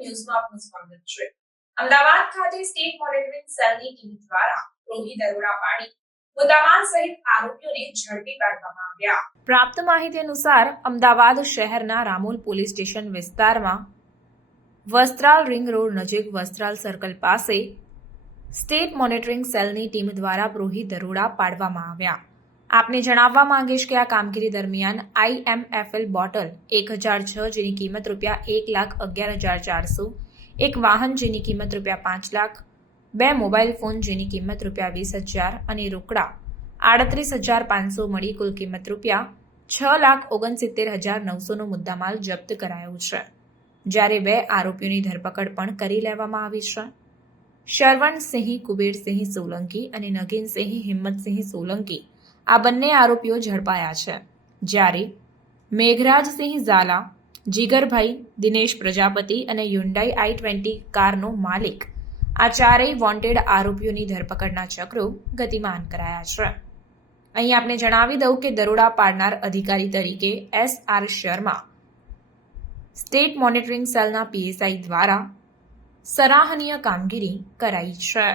ન્યૂઝમાં આપનું સ્વાગત છે. અમદાવાદ ખાતે સ્ટેટ મોનિટરિંગ સેલની ટીમ દ્વારા રોહી દરોડા પાડી મુદ્દામાલ સહિત આરોપીઓને ઝડપી પાડવામાં આવ્યા. પ્રાપ્ત માહિતી અનુસાર અમદાવાદ શહેરના રામોલ પોલીસ સ્ટેશન વિસ્તારમાં વસ્ત્રાલ રિંગ રોડ નજીક વસ્ત્રાલ સર્કલ પાસે સ્ટેટ મોનિટરિંગ સેલની ટીમ દ્વારા રોહી દરોડા પાડવામાં આવ્યા. આપને જણાવવા માંગીશ કે આ કામગીરી દરમિયાન IMFL બોટલ 1006 જેની કિંમત ₹1,11,400, એક વાહન જેની કિંમત ₹5 લાખ, 2 મોબાઈલ ફોન જેની કિંમત ₹20,000 અને રોકડા 38,500 મળી કુલ કિંમત ₹6,69,900નો મુદ્દામાલ જપ્ત કરાયો છે. જ્યારે 2 આરોપીઓની ધરપકડ પણ કરી લેવામાં આવી છે. શરવણસિંહ કુબેરસિંહ સોલંકી અને નગીનસિંહ હિંમતસિંહ સોલંકી આ બંને આરોપીઓ ઝડપાયા છે. જ્યારે મેઘરાજસિંહ ઝાલા, જીગરભાઈ, દિનેશ પ્રજાપતિ અને હ્યુન્ડાઈ i20 કારનો માલિક આ ચારેય વોન્ટેડ આરોપીઓની ધરપકડના ચક્રો ગતિમાન કરાયા છે. અહીં આપને જણાવી દઉં કે દરોડા પાડનાર અધિકારી તરીકે SR શર્મા સ્ટેટ મોનિટરિંગ સેલના PSI દ્વારા સરાહનીય કામગીરી કરાઈ છે.